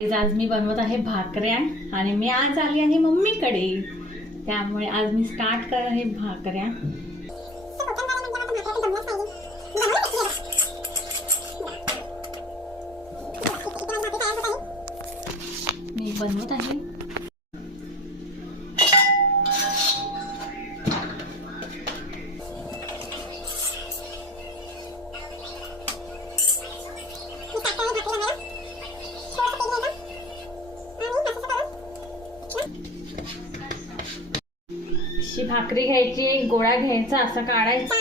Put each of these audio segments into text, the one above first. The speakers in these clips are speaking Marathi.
आज मी बनवत आहे भाकऱ्या आणि मी आज आली आहे मम्मीकडे, त्यामुळे आज मी स्टार्ट करत आहे भाकऱ्या. मी बनवत आहे. अशी भाकरी घ्यायची, गोळा घ्यायचा, असं काढायचा.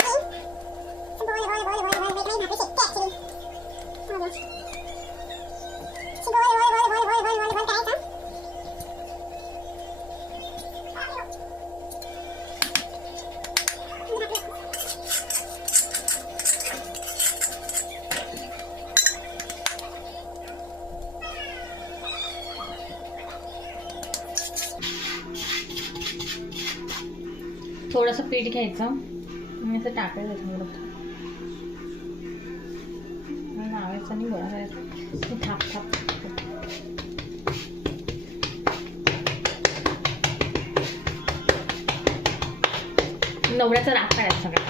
थोडंसं पीठ घ्यायचं आणि असं टाकायचं थोडं लावायचं आणि गोळा करायचा. थाप थाप नवऱ्याचा राग काढायचा सगळा,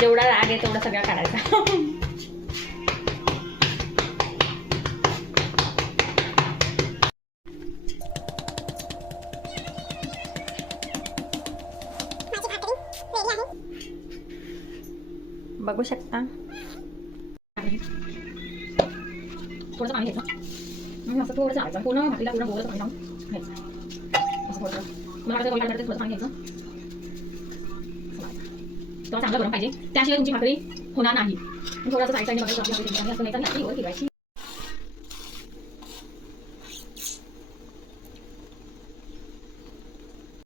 जेवढा राग आहे तेवढा सगळा काढायचा. बघू शकता. थोडंसं पाणी घ्यायचं आणि असं थोडंसं लावायचं. पूर्ण भाकरीला पूर्ण गोलच पाणी लावून घ्यायचं. असं थोडंसं मला गोळी काढायचं, थोडंसं पाणी घ्यायचं. तेव्हा चांगलं गरम पाहिजे, त्याशिवाय तुमची भाकरी होणार नाही. थोडंसं साईड साईडने बघायचं आपली भाकरी असं नाही तर आपली वर फिरवायची.